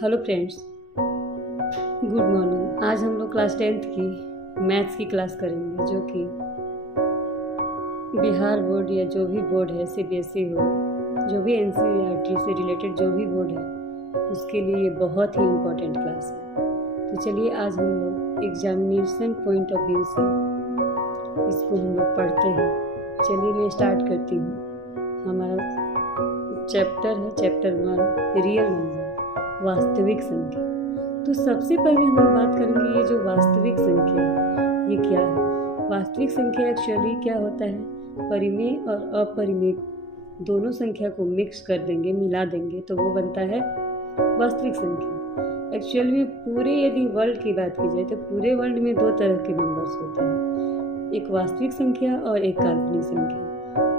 Hello friends, good morning. आज हम लोग क्लास 10th की मैथ्स की क्लास करेंगे, जो कि बिहार बोर्ड या जो भी बोर्ड है, सीबीएसई हो, जो भी एनसीईआरटी से रिलेटेड जो भी बोर्ड है, उसके लिए ये बहुत ही इम्पोर्टेंट क्लास है। तो चलिए आज हम लोग एग्जामिनेशन पॉइंट ऑफ व्यू से इसको हम लोग पढ़ते हैं। चलिए मैं स्टार्ट करती हूँ। हमारा चैप्टर है चैप्टर 1, रियल नंबर, वास्तविक संख्या। तो सबसे पहले हम लोग बात करेंगे ये जो वास्तविक संख्या है, ये क्या है। वास्तविक संख्या एक्चुअली क्या होता है, परिमेय और अपरिमेय दोनों संख्या को मिक्स कर देंगे, मिला देंगे, तो वो बनता है वास्तविक संख्या। एक्चुअली में पूरे यदि वर्ल्ड की बात की जाए तो पूरे वर्ल्ड में दो तरह के नंबर्स होते हैं, एक वास्तविक संख्या और एक काल्पनिक संख्या।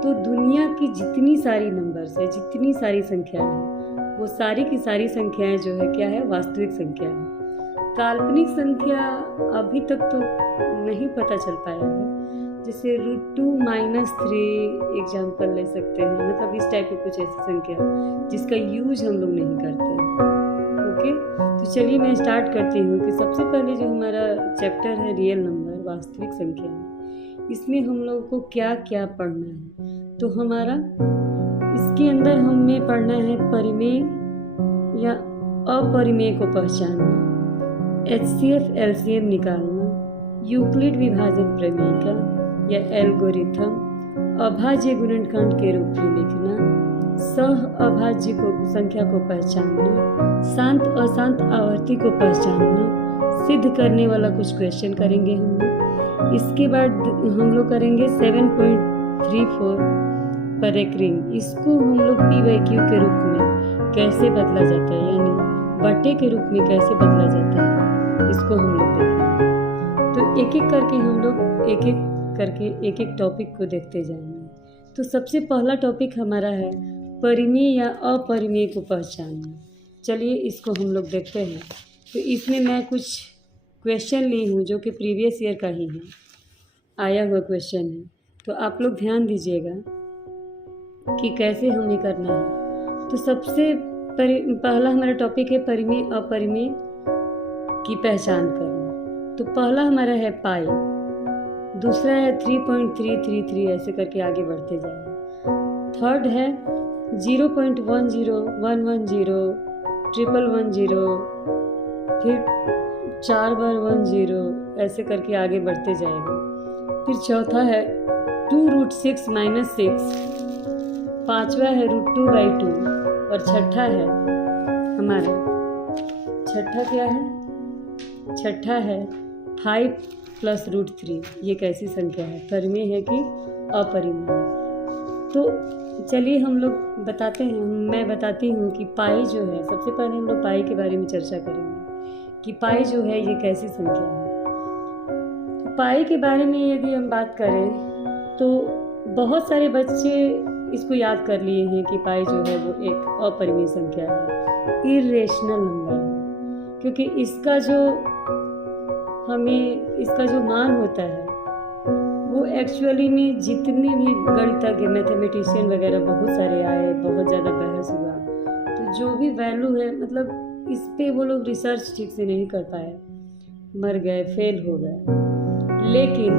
तो दुनिया की जितनी सारी नंबर्स है, जितनी सारी संख्याएं हैं, वो सारी की सारी संख्याएं जो है क्या है, वास्तविक संख्या है। काल्पनिक संख्या अभी तक तो नहीं पता चल पाया है, जैसे √2-3 एग्जाम्पल ले सकते हैं, मतलब इस टाइप की कुछ ऐसी संख्या जिसका यूज हम लोग नहीं करते हैं। ओके, तो चलिए मैं स्टार्ट करती हूँ कि सबसे पहले जो हमारा चैप्टर है रियल नंबर, वास्तविक संख्या है, इसमें हम लोगों को क्या क्या पढ़ना है। तो हमारा इसके अंदर हमें पढ़ना है परिमेय या अपरिमेय को पहचानना, HCF LCM निकालना, यूक्लिड विभाजन प्रमेय का या एल्गोरिथम, अभाज्य गुणनखंड के रूप में लिखना, सह अभाज्य को संख्या को पहचानना, शांत अशांत आवर्ती को पहचानना, सिद्ध करने वाला कुछ क्वेश्चन करेंगे हम लोग। इसके बाद हम लोग करेंगे 7.34 पर एक रिंग। इसको हम लोग P/Q के रूप में कैसे बदला जाता है, यानी बटे के रूप में कैसे बदला जाता है, इसको हम लोग देखेंगे। तो एक एक करके हम लोग एक एक टॉपिक को देखते जाएंगे। तो सबसे पहला टॉपिक हमारा है परिमेय या अपरिमेय को पहचानना। चलिए इसको हम लोग देखते हैं। तो इसमें मैं कुछ क्वेश्चन ली हूँ जो कि प्रीवियस ईयर का ही है, आया हुआ क्वेश्चन है। तो आप लोग ध्यान दीजिएगा कि कैसे हमें करना है। तो सबसे पहला हमारा टॉपिक है परिमेय अपरिमेय की पहचान करना। तो पहला हमारा है पाई, दूसरा है 3.333, ऐसे करके आगे बढ़ते जाएंगे। थर्ड है 0.10, 110, 110, फिर 4 बार 10, ऐसे करके आगे बढ़ते जाएगा। फिर चौथा है 2√6 - 6, पांचवा है √2/2, और छठा है हमारा, छठा क्या है, छठा है 5 + √3। ये कैसी संख्या है, परिमेय है कि अपरिमेय? तो चलिए हम लोग बताते हैं, मैं बताती हूँ कि पाई जो है, सबसे पहले हम लोग पाई के बारे में चर्चा करेंगे कि पाई जो है ये कैसी संख्या है। तो पाई के बारे में यदि हम बात करें तो बहुत सारे बच्चे इसको याद कर लिए हैं कि पाई जो है वो एक अपरिमेय संख्या है, इर्रेशनल नंबर है, क्योंकि इसका जो मान होता है वो एक्चुअली में जितने भी गणितज्ञ, मैथमेटिशियन वगैरह बहुत सारे आए, बहुत ज़्यादा बहस हुआ, तो जो भी वैल्यू है, मतलब इस पे वो लोग रिसर्च ठीक से नहीं कर पाए, मर गए, फेल हो गए। लेकिन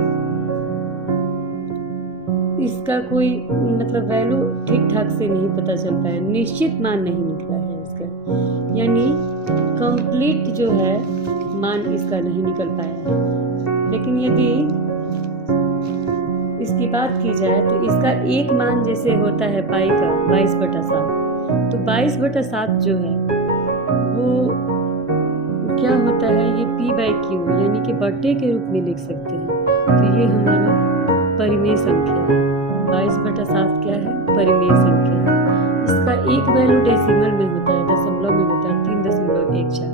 इसका कोई मतलब वैल्यू ठीक ठाक से नहीं पता चल पाया, निश्चित मान नहीं निकला है इसका, यानी कंप्लीट जो है मान इसका नहीं निकल पाया है। लेकिन यदि इसकी बात की जाए तो इसका एक मान जैसे होता है पाई का 22/7, तो 22/7 जो है वो क्या होता है, ये P/Q यानी कि बटे के रूप में लिख सकते हैं। तो ये हमारा परिमेय संख्या है। 22/7 क्या है, परिमेय संख्या है। इसका एक वैल्यू डेसिमल में होता है, दशमलव में होता है, 3.14।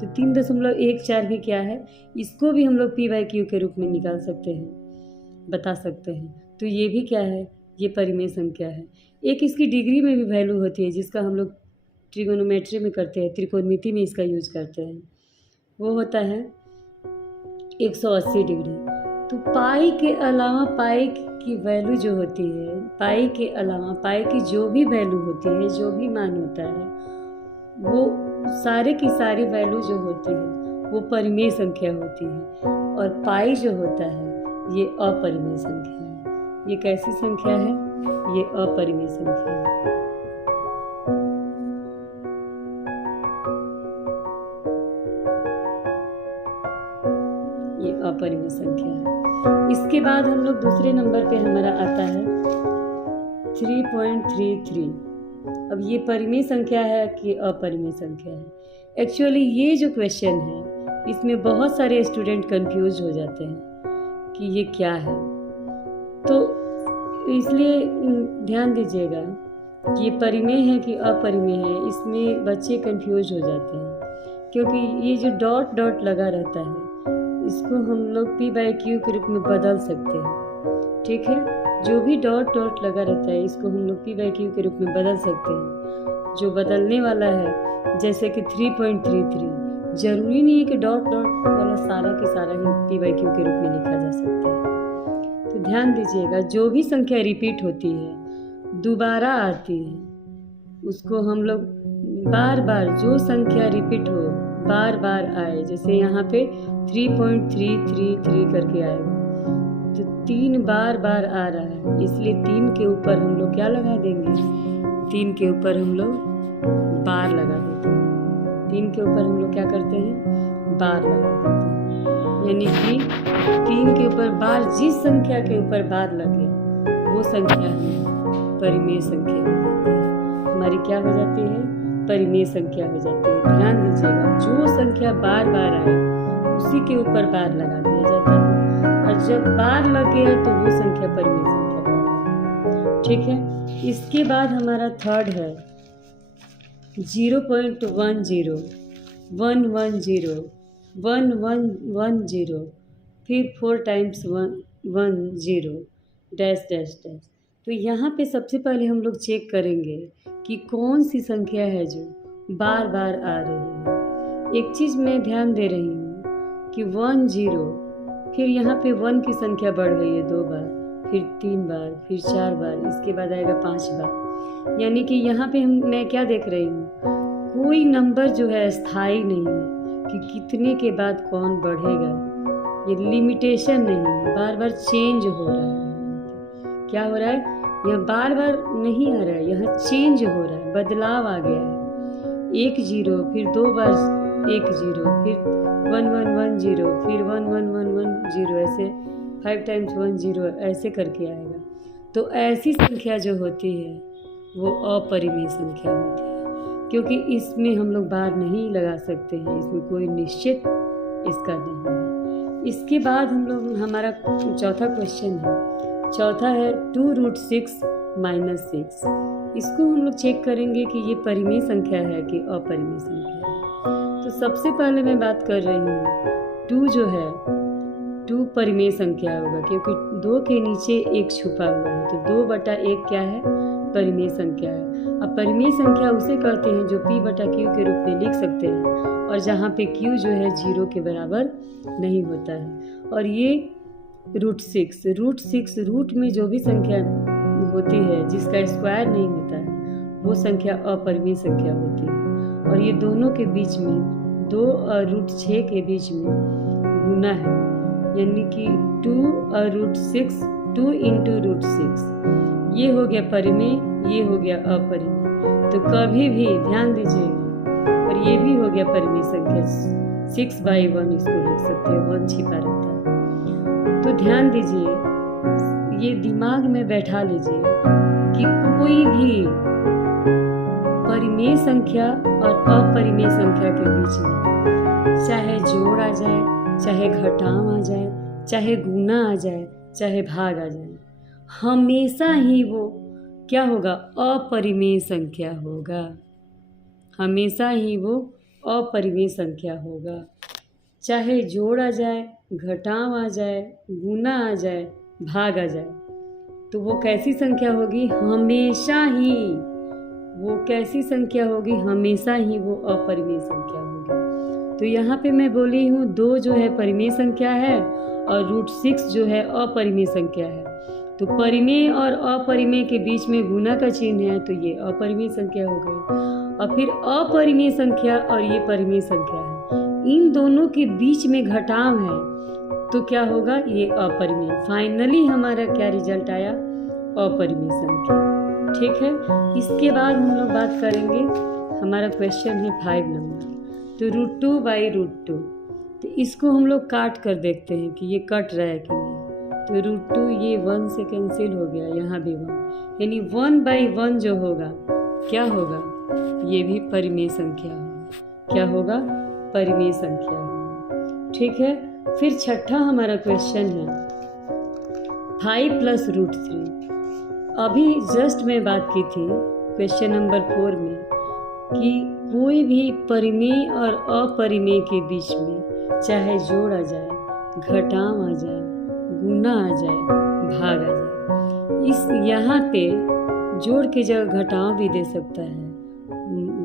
तो 3.14 भी क्या है, इसको भी हम लोग P/Q के रूप में निकाल सकते हैं, बता सकते हैं। तो ये भी क्या है, ये परिमेय संख्या है। एक इसकी डिग्री में भी वैल्यू होती है, जिसका हम लोग ट्रिगोनोमेट्री में करते हैं, त्रिकोणमिति में इसका यूज करते हैं, वो होता है 180 डिग्री। तो पाई के अलावा पाई की वैल्यू जो होती है, पाई के अलावा पाई की जो भी वैल्यू होती है, जो भी मान होता है, वो सारे की सारी वैल्यू जो होती है वो परिमेय संख्या होती है, और पाई जो होता है ये अपरिमेय संख्या है। ये कैसी संख्या है? ये अपरिमेय संख्या है। ये अपरिमेय संख्या है। इसके बाद हम लोग दूसरे नंबर पे हमारा आता है 3.33। अब ये परिमेय संख्या है कि अपरिमेय संख्या है? एक्चुअली ये जो क्वेश्चन है इसमें बहुत सारे स्टूडेंट कंफ्यूज हो जाते हैं कि ये क्या है। तो इसलिए ध्यान दीजिएगा कि ये परिमेय है कि अपरिमेय है, इसमें बच्चे कंफ्यूज हो जाते हैं, क्योंकि ये जो डॉट डॉट लगा रहता है इसको हम लोग p/q के रूप में बदल सकते हैं। ठीक है, जो भी डॉट डॉट लगा रहता है इसको हम लोग p/q के रूप में बदल सकते हैं। जो बदलने वाला है जैसे कि 3.33, जरूरी नहीं है कि डॉट डॉट वाला सारा के सारा ही p/q के रूप में लिखा जा सकता है। तो ध्यान दीजिएगा, जो भी संख्या रिपीट होती है दोबारा आती है उसको हम लोग बार बार, जो संख्या रिपीट हो बार बार आए, जैसे यहाँ पे 3.333 करके आएगा तो 3 बार बार आ रहा है, इसलिए 3 के ऊपर हम लोग क्या लगा देंगे? 3 के ऊपर हम लोग बार लगा देते हैं। 3 के ऊपर हम लोग क्या करते हैं? बार लगा देते हैं। यानी कि 3 के ऊपर बार, जिस संख्या के ऊपर बार लगे वो संख्या हमें परिमेय संख्या हो जाती है। हमारी क्या हो जाती है? परिमेय संख्या हो जाती है। ध्यान दीजिएगा, जो संख्या बार बार आए उसी के ऊपर बार लगा दिया जाता है, और जब बार लग गया तो वो संख्या परिमेय संख्या कहलाती है। ठीक है, इसके बाद हमारा थर्ड है 0.10, 110, 1110, फिर 4 टाइम्स 10 डैश डैश डैश। तो यहाँ पे सबसे पहले हम लोग चेक करेंगे कि कौन सी संख्या है जो बार बार आ रही है। एक चीज़ मैं ध्यान दे रही हूँ कि 10, फिर यहाँ पे 1 की संख्या बढ़ गई है 2 बार, फिर 3 बार, फिर 4 बार, इसके बाद आएगा 5 बार। यानी कि यहाँ पे मैं क्या देख रही हूँ, कोई नंबर जो है स्थायी नहीं है कि कितने के बाद कौन बढ़ेगा। ये लिमिटेशन नहीं है, बार बार चेंज हो रहा है। क्या हो रहा है? यह बार बार नहीं आ रहा है, यहाँ चेंज हो रहा है, बदलाव आ गया है। 1 0, फिर 2 बार 1 0, फिर 1 1 1 0, फिर 1 1 1 1 0, ऐसे 5 टाइम्स 1 0 ऐसे करके आएगा। तो ऐसी संख्या जो होती है वो अपरिमेय संख्या होती है, क्योंकि इसमें हम लोग बार नहीं लगा सकते हैं, इसमें कोई निश्चित इसका नहीं है। इसके बाद हम लोग, हमारा चौथा क्वेश्चन है, चौथा है 2√6 - 6। इसको हम लोग चेक करेंगे कि ये परिमेय संख्या है कि अपरिमेय संख्या है। तो सबसे पहले मैं बात कर रही हूँ 2 जो है, 2 परिमेय संख्या होगा, क्योंकि 2 के नीचे 1 छुपा हुआ है, तो 2/1 क्या है? परिमेय संख्या है। अब परिमेय संख्या उसे कहते हैं जो p/q के रूप में लिख सकते हैं, और जहाँ पे q जो है 0 के बराबर नहीं होता है। और ये √6, रूट में जो भी संख्या होती है जिसका स्क्वायर नहीं होता है वो संख्या अपरिमेय संख्या होती है। और ये दोनों के बीच में 2 और √6 के बीच में गुना है, यानी कि 2 और √6, 2 × √6, ये हो गया परिमेय, ये हो गया अपरिमेय। तो कभी भी ध्यान दीजिएगा, और ये भी हो गया परिमेय संख्या, 6/1 इसको लिख सकते हैं, 1 छिपा रहता है। तो ध्यान दीजिए, ये दिमाग में बैठा लीजिए कि कोई भी परिमेय संख्या और अपरिमेय संख्या के बीच में चाहे जोड़ आ जाए, चाहे घटाव आ जाए, चाहे गुना आ जाए, चाहे भाग आ जाए, हमेशा ही वो क्या होगा? अपरिमेय संख्या होगा। हमेशा ही वो अपरिमेय संख्या होगा। चाहे जोड़ आ जाए, घटाव आ जाए, गुना आ जाए, भाग आ जाए, तो वो कैसी संख्या होगी? हमेशा ही वो कैसी संख्या होगी? हमेशा ही वो अपरिमेय संख्या होगी। तो यहाँ पे मैं बोली हूँ 2 जो है परिमेय संख्या है और √6 जो है अपरिमेय संख्या है। तो परिमेय और अपरिमेय के बीच में गुना का चिन्ह है, तो ये अपरिमेय संख्या हो गई। और फिर अपरिमेय संख्या और ये परिमेय संख्या है, इन दोनों के बीच में घटाव है, तो क्या होगा, ये अपरिमेय। फाइनली हमारा क्या रिजल्ट आया, अपरिमेय संख्या। ठीक है, इसके बाद हम लोग बात करेंगे, हमारा क्वेश्चन है 5 नंबर। तो √2/√2, तो इसको हम लोग काट कर देखते हैं कि ये कट रहा है कि नहीं। तो √2 ये 1 से कैंसिल हो गया, यहाँ भी 1, यानी 1/1 जो होगा क्या होगा, ये भी परिमेय संख्या होगा। क्या होगा, परिमेय संख्या होगा। ठीक है, फिर छठा हमारा क्वेश्चन है 5 + √3। अभी जस्ट मैं बात की थी क्वेश्चन नंबर 4 में कि कोई भी परिमेय और अपरिमेय के बीच में चाहे जोड़ आ जाए, घटाव आ जाए, गुना आ जाए, भाग आ जाए, इस यहाँ पे जोड़ के जगह घटाव भी दे सकता है,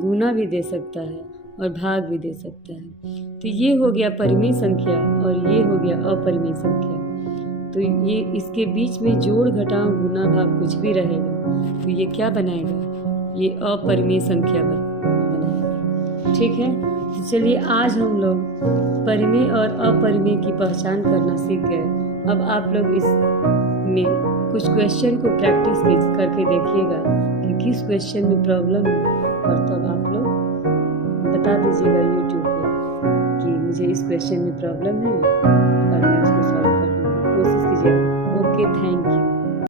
गुना भी दे सकता है और भाग भी दे सकता है। तो ये हो गया परिमेय संख्या और ये हो गया अपरिमेय संख्या। तो ये इसके बीच में जोड़, घटाव, गुना, भाग कुछ भी रहेगा तो ये क्या बनाएगा, ये अपरिमेय संख्या बनाएगा। ठीक है, तो चलिए आज हम लोग परिमेय और अपरिमेय की पहचान करना सीख गए। अब आप लोग इसमें कुछ क्वेश्चन को प्रैक्टिस करके देखिएगा कि किस क्वेश्चन में प्रॉब्लम है, और तब आप लोग बता दीजिएगा यूट्यूब पे कि मुझे इस क्वेश्चन में प्रॉब्लम है और मैं उसको सॉल्व करने की कोशिश कीजिएगा। Okay, thank you.